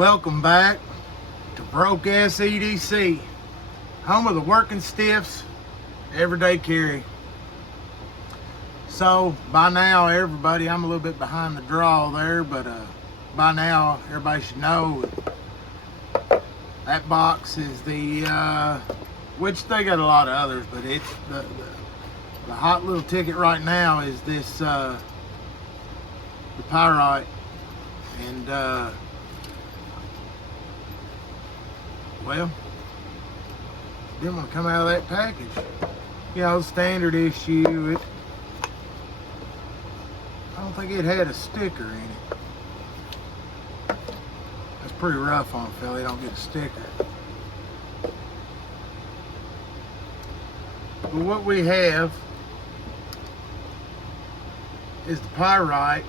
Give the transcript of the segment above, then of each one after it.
Welcome back to Broke SEDC, home of the working stiffs, everyday carry. So by now, everybody, I'm a little bit behind the draw there, but by now everybody should know that box is the, which they got a lot of others, but it's the hot little ticket right now is this, the Pyrite, and well, didn't want to come out of that package. You know, standard issue. I don't think it had a sticker in it. That's pretty rough on a fella. They don't get a sticker. But what we have is the Pyrite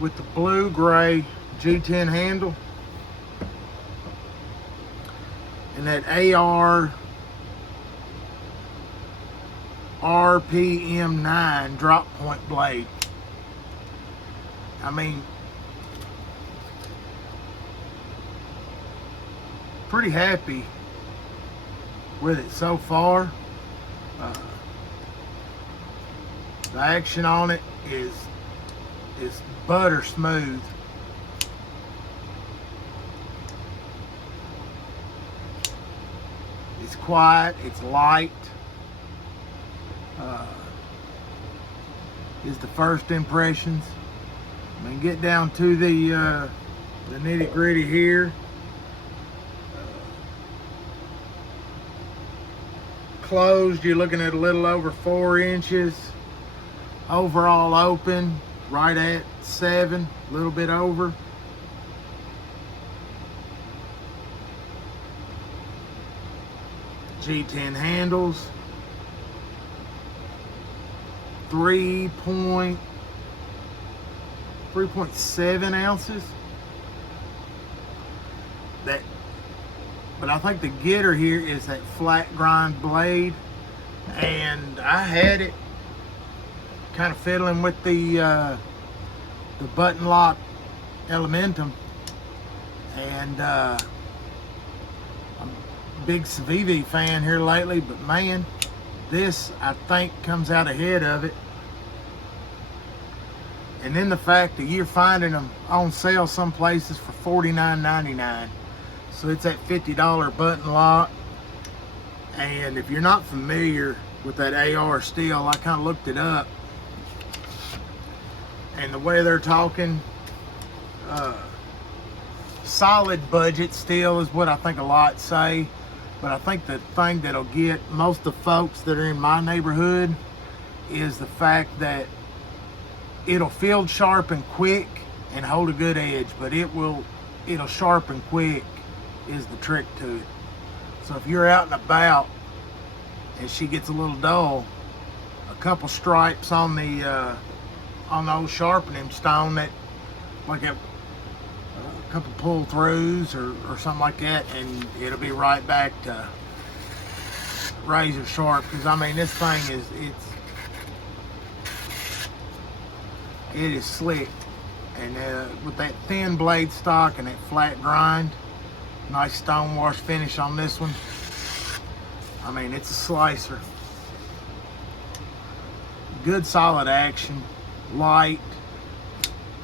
with the blue-gray G10 handle. And that AR RPM9 drop point blade. I mean, pretty happy with it so far. The action on it is butter smooth. It's quiet, it's light. Is the first impressions. I mean, get down to the nitty gritty here. Closed, you're looking at a little over 4 inches. Overall open, right at 7, a little bit over. G10 handles, 3.7 ounces. That, but I think the getter here is that flat grind blade, and I had it kind of fiddling with the button lock elementum, and I'm a big Cjrb fan here lately, but man, this I think comes out ahead of it. And then the fact that you're finding them on sale some places for $49.99. So it's that $50 button lock. And if you're not familiar with that AR steel, I kind of looked it up. And the way they're talking, solid budget steel is what I think a lot say. But I think the thing that'll get most of the folks that are in my neighborhood is the fact that it'll field sharpen quick and hold a good edge, but it'll sharpen quick is the trick to it. So if you're out and about and she gets a little dull, a couple stripes on the old sharpening stone, that like a couple pull throughs or something like that, and it'll be right back to razor sharp. Because I mean, this thing it is slick, and with that thin blade stock and that flat grind, nice Stonewash finish on this one. I mean, it's a slicer. Good solid action, light.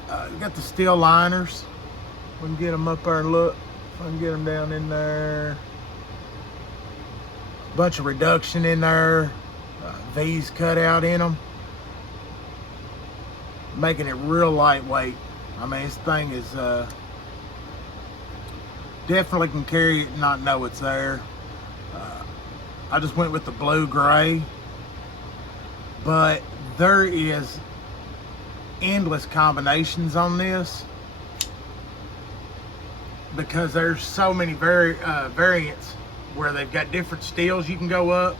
You got the steel liners. We can get them up there and look. If I can get them down in there. Bunch of reduction in there. V's cut out in them, making it real lightweight. I mean, this thing is definitely can carry it and not know it's there. I just went with the blue-gray, but there is endless combinations on this because there's so many variants where they've got different steels you can go up.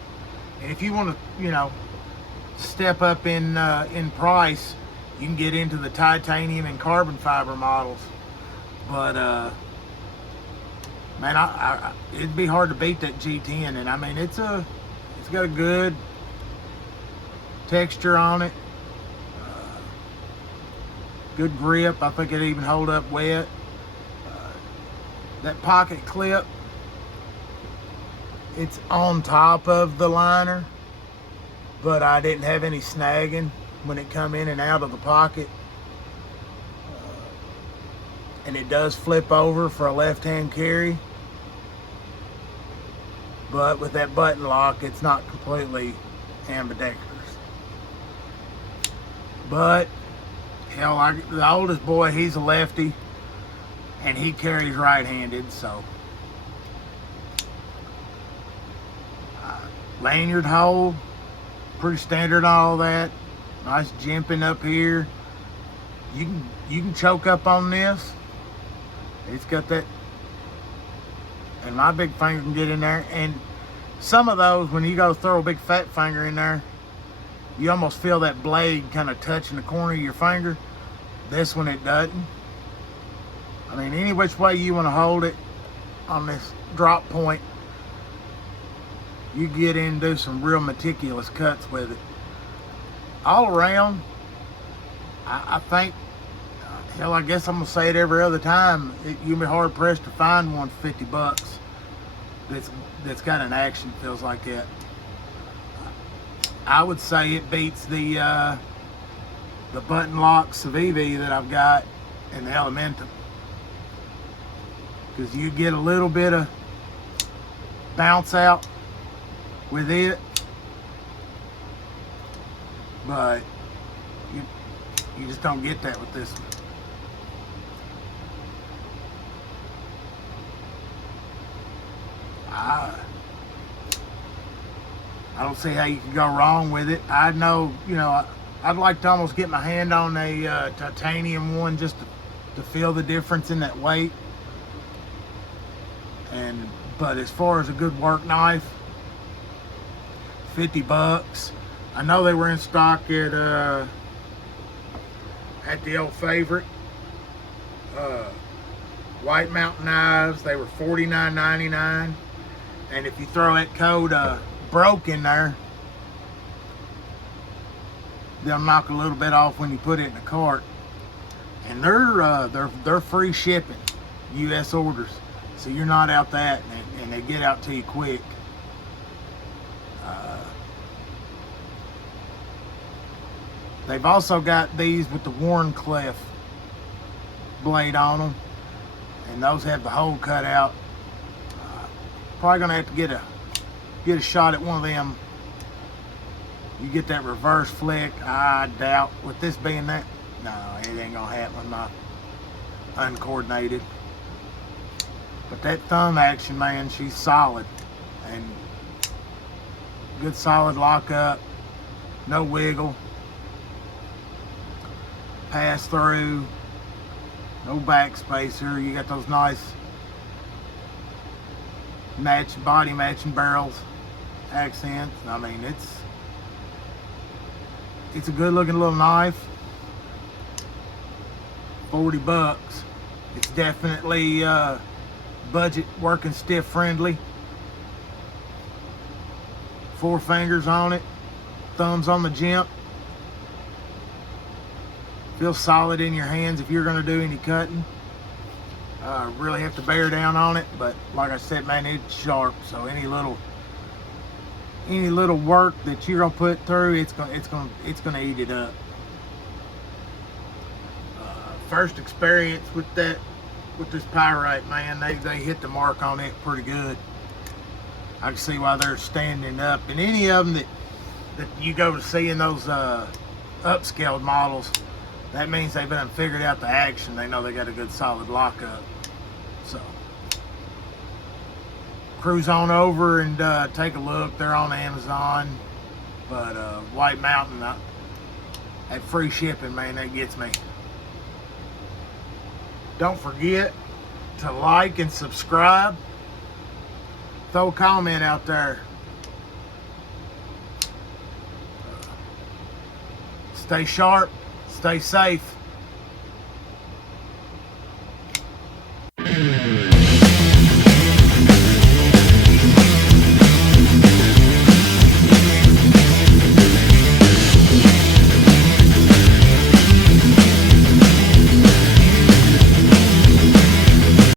And if you want to, you know, step up in price, you can get into the titanium and carbon fiber models. But man, it'd be hard to beat that G10. And I mean, it's got a good texture on it, good grip. I think it even hold up wet. that pocket clip, it's on top of the liner, but I didn't have any snagging when it come in and out of the pocket. And it does flip over for a left-hand carry, but with that button lock, it's not completely ambidextrous. But hell, the oldest boy, he's a lefty, and he carries right-handed, so lanyard hole, pretty standard, all that. Nice jimping up here. You can choke up on this. It's got that, and my big finger can get in there. And some of those, when you go throw a big fat finger in there, you almost feel that blade kind of touching the corner of your finger. This one, it doesn't. I mean, any which way you want to hold it on this drop point, you get in and do some real meticulous cuts with it. All around, I think, hell, I guess I'm gonna say it every other time, you'll be hard pressed to find one for $50 that's got an action feels like that. I would say it beats the button lock Cjrb that I've got in the Elementum, because you get a little bit of bounce out with it, but you just don't get that with this one. I don't see how you can go wrong with it. I know, I'd like to almost get my hand on a titanium one just to feel the difference in that weight. But as far as a good work knife, $50. I know they were in stock at the old favorite, White Mountain knives. They were $49.99, and if you throw that code broke in there, they'll knock a little bit off when you put it in the cart. And they're free shipping, U.S. orders, so you're not out that, and they get out to you quick. They've also got these with the Warncliffe blade on them, and those have the hole cut out. Probably gonna have to get a shot at one of them. You get that reverse flick. I doubt, with this being that, no, it ain't gonna happen with my uncoordinated. But that thumb action, man, she's solid, and good solid lockup, no wiggle, pass through, no backspacer. You got those nice body matching barrels, accents. I mean, it's a good looking little knife. $40. It's definitely budget working stiff friendly. 4 fingers on it, thumbs on the jimp. Feels solid in your hands if you're going to do any cutting. Really have to bear down on it, but like I said, man, it's sharp. So any little work that you're gonna put through, it's gonna eat it up. First experience with this Pyrite, man, they hit the mark on it pretty good. I can see why they're standing up. And any of them that you go to see in those upscaled models, that means they've done figured out the action. They know they got a good solid lockup. So cruise on over and take a look. They're on Amazon. But White Mountain, that free shipping, man, that gets me. Don't forget to like and subscribe. Throw a comment out there. Stay sharp, stay safe.